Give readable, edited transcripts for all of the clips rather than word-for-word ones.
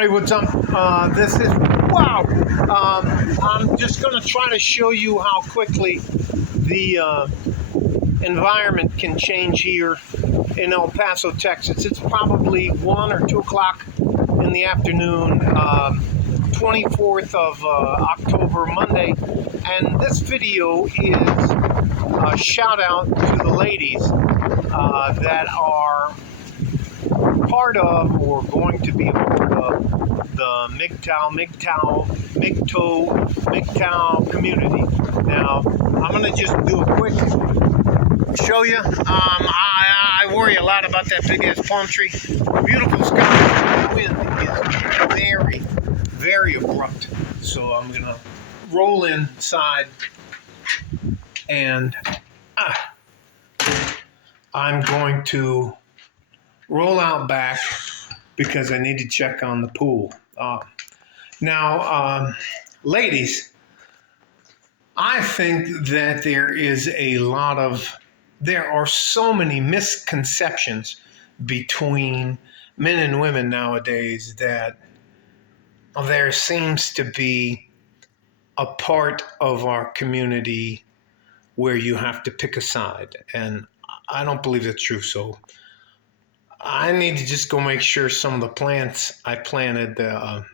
Hey, what's up? This is wow. I'm just going to try to show you how quickly the environment can change here in El Paso, Texas. It's probably 1 or 2 o'clock in the afternoon, 24th of October, Monday, and this video is a shout out to the ladies that are part of or going to be a part of the MGTOW community. Now, I'm going to just do a quick show you. I worry a lot about that big ass palm tree. Beautiful sky. The wind is very, very abrupt. So I'm going to roll inside and I'm going to roll out back because I need to check on the pool. Now, ladies, I think that there are so many misconceptions between men and women nowadays that there seems to be a part of our community where you have to pick a side. And I don't believe that's true. So I need to just go make sure some of the plants I planted, the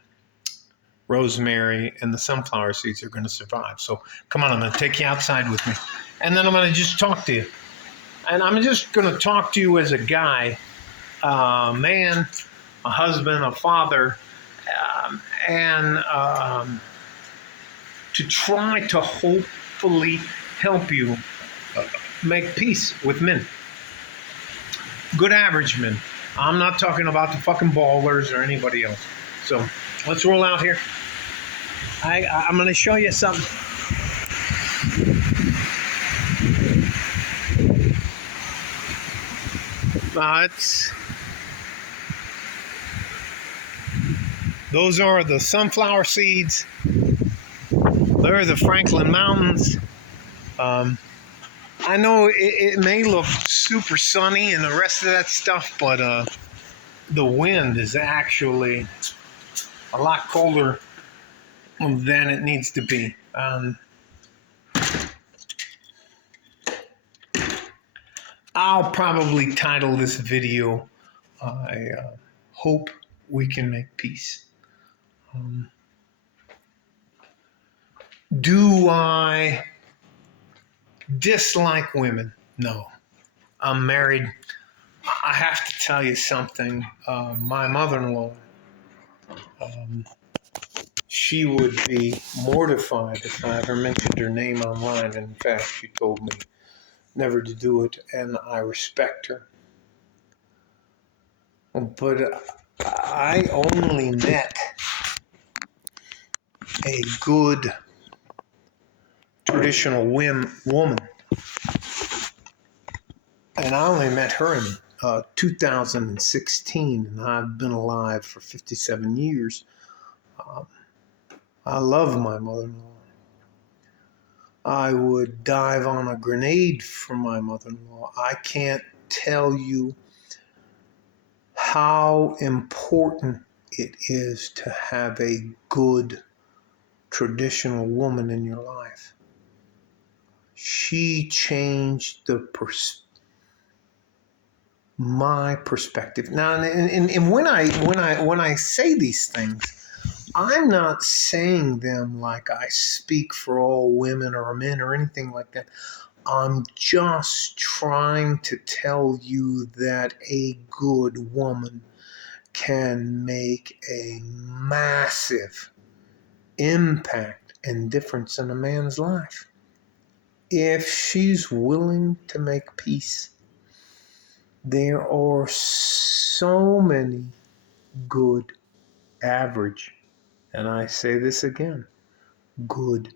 rosemary and the sunflower seeds, are going to survive. So come on, I'm going to take you outside with me. And then I'm going to just talk to you. And I'm just going to talk to you as a guy, a man, a husband, a father, and to try to hopefully help you make peace with men. Good average men. I'm not talking about the fucking ballers or anybody else. So let's roll out here. I'm going to show you something. Those are the sunflower seeds. They're the Franklin Mountains. I know it may look super sunny and the rest of that stuff, but the wind is actually a lot colder than it needs to be. I'll probably title this video, I hope we can make peace. Do I dislike women? No. I'm married. I have to tell you something. My mother-in-law, she would be mortified if I ever mentioned her name online. In fact, she told me never to do it, and I respect her. But I only met a good traditional woman, and I only met her in 2016, and I've been alive for 57 years. I love my mother-in-law. I would dive on a grenade for my mother-in-law. I can't tell you how important it is to have a good traditional woman in your life. She changed my perspective. Now, and when I say these things, I'm not saying them like I speak for all women or men or anything like that. I'm just trying to tell you that a good woman can make a massive impact and difference in a man's life if she's willing to make peace. There are so many good average, and I say this again, good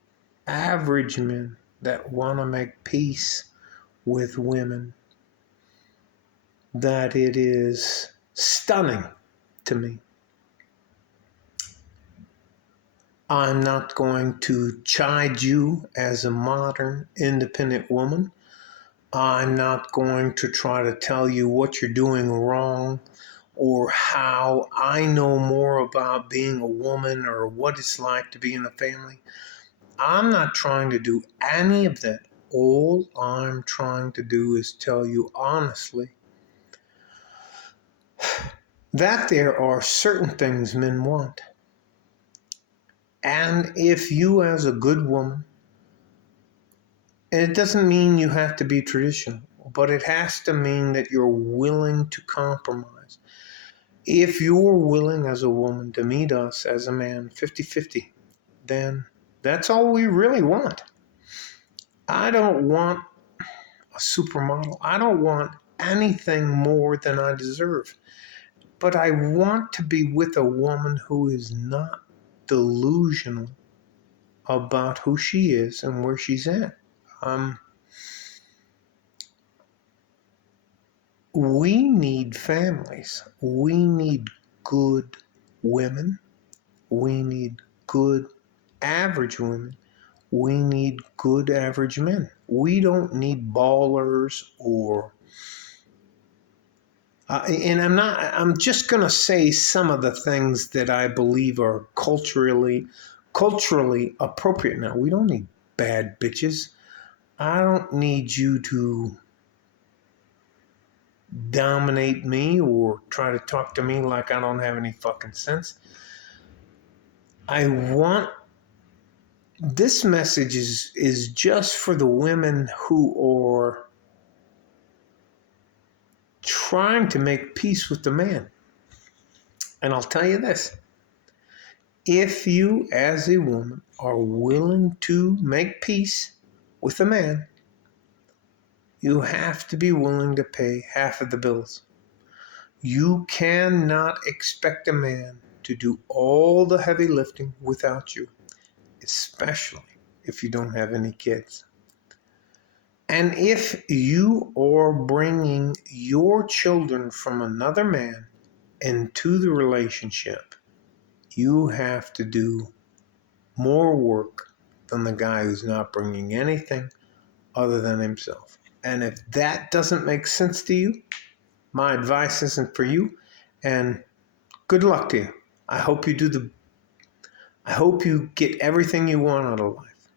average men that want to make peace with women, that it is stunning to me. I'm not going to chide you as a modern, independent woman. I'm not going to try to tell you what you're doing wrong or how I know more about being a woman or what it's like to be in a family. I'm not trying to do any of that. All I'm trying to do is tell you honestly that there are certain things men want. And if you, as a good woman, and it doesn't mean you have to be traditional, but it has to mean that you're willing to compromise. If you're willing as a woman to meet us as a man 50-50, then that's all we really want. I don't want a supermodel. I don't want anything more than I deserve. But I want to be with a woman who is not delusional about who she is and where she's at. We need families. We need good women. We need good average women. We need good average men. We don't need ballers or I'm just going to say some of the things that I believe are culturally appropriate now. We don't need bad bitches. I don't need you to dominate me or try to talk to me like I don't have any fucking sense. I want this message is just for the women who are trying to make peace with the man. And I'll tell you this. If you, as a woman, are willing to make peace with a man, you have to be willing to pay half of the bills. You cannot expect a man to do all the heavy lifting without you, especially if you don't have any kids. And if you are bringing your children from another man into the relationship, you have to do more work than the guy who's not bringing anything other than himself. And if that doesn't make sense to you, my advice isn't for you. And good luck to you. I hope you get everything you want out of life.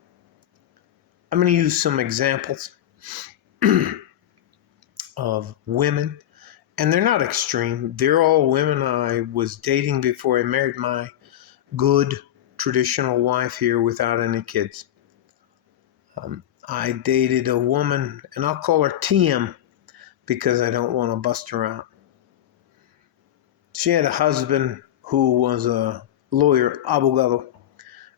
I'm going to use some examples of women, and they're not extreme. They're all women I was dating before I married my good traditional wife here without any kids. I dated a woman, and I'll call her TM because I don't want to bust her out. She had a husband who was a lawyer, abogado,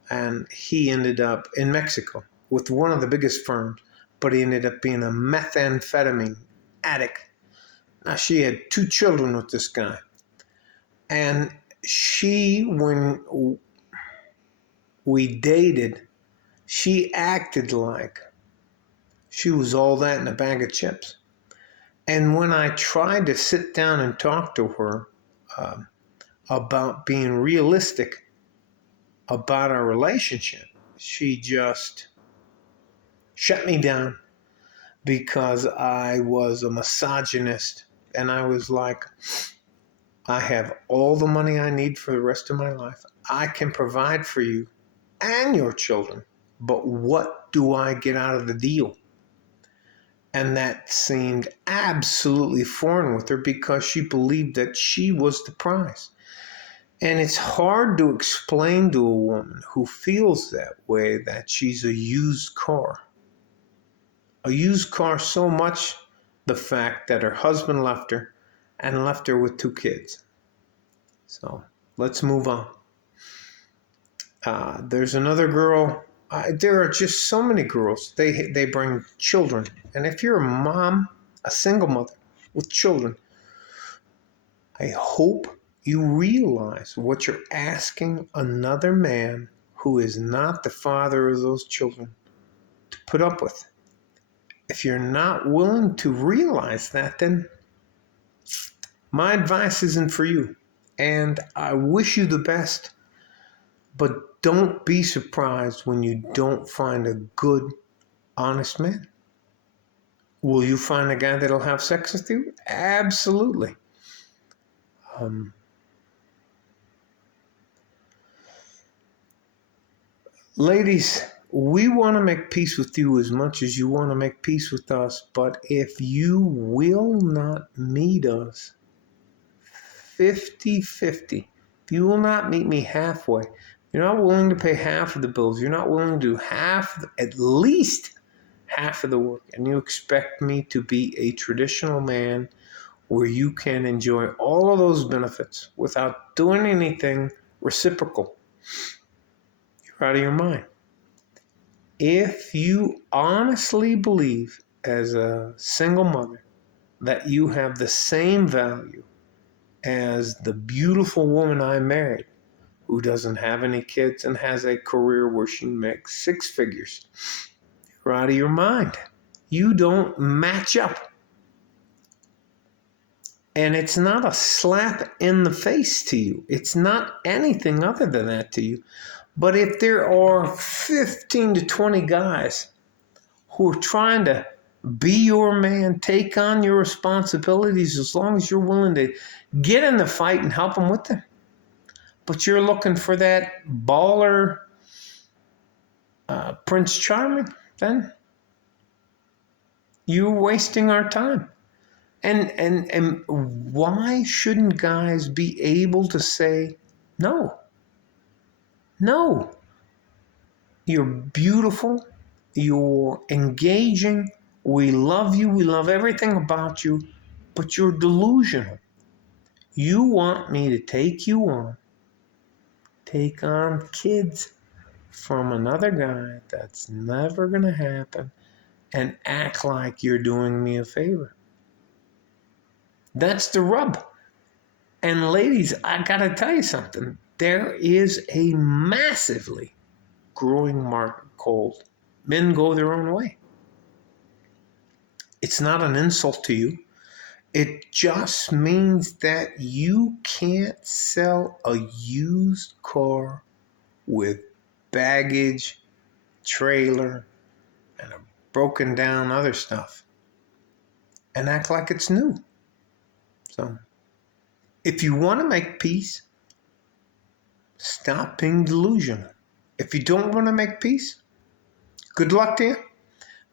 and he ended up in Mexico with one of the biggest firms, but he ended up being a methamphetamine addict. Now, she had 2 children with this guy. And when we dated, she acted like she was all that in a bag of chips. And when I tried to sit down and talk to her about being realistic about our relationship, she just shut me down because I was a misogynist. And I was like, I have all the money I need for the rest of my life. I can provide for you and your children. But what do I get out of the deal? And that seemed absolutely foreign with her because she believed that she was the prize. And it's hard to explain to a woman who feels that way that she's a used car. A used car so much the fact that her husband left her and left her with 2 kids. So let's move on. There's another girl. There are just so many girls. They bring children. And if you're a mom, a single mother with children, I hope you realize what you're asking another man who is not the father of those children to put up with. If you're not willing to realize that, then my advice isn't for you. And I wish you the best, but don't be surprised when you don't find a good, honest man. Will you find a guy that'll have sex with you? Absolutely. Um, Ladies, we want to make peace with you as much as you want to make peace with us, but if you will not meet us 50-50, if you will not meet me halfway, you're not willing to pay half of the bills, you're not willing to do at least half of the work, and you expect me to be a traditional man where you can enjoy all of those benefits without doing anything reciprocal, you're out of your mind. If you honestly believe as a single mother that you have the same value as the beautiful woman I married who doesn't have any kids and has a career where she makes six figures, you're out of your mind. You don't match up. And it's not a slap in the face to you. It's not anything other than that to you. But if there are 15 to 20 guys who are trying to be your man, take on your responsibilities as long as you're willing to get in the fight and help them with them, but you're looking for that baller Prince Charming, then you're wasting our time. And why shouldn't guys be able to say, no, you're beautiful, you're engaging, we love you, we love everything about you, but you're delusional. You want me to take on kids from another guy. That's never going to happen, and act like you're doing me a favor. That's the rub. And ladies, I got to tell you something. There is a massively growing market called men go their own way. It's not an insult to you. It just means that you can't sell a used car with baggage, trailer, and a broken down other stuff and act like it's new. So if you want to make peace, stop being delusional. If you don't want to make peace, good luck to you.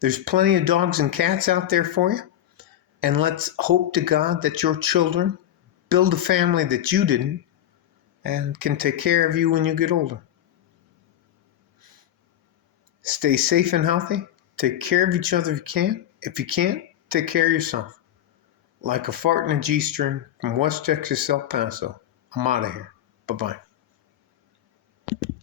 There's plenty of dogs and cats out there for you. And let's hope to God that your children build a family that you didn't and can take care of you when you get older. Stay safe and healthy. Take care of each other if you can. If you can't, take care of yourself. Like a fart in a G-string from West Texas, El Paso. I'm out of here. Bye-bye.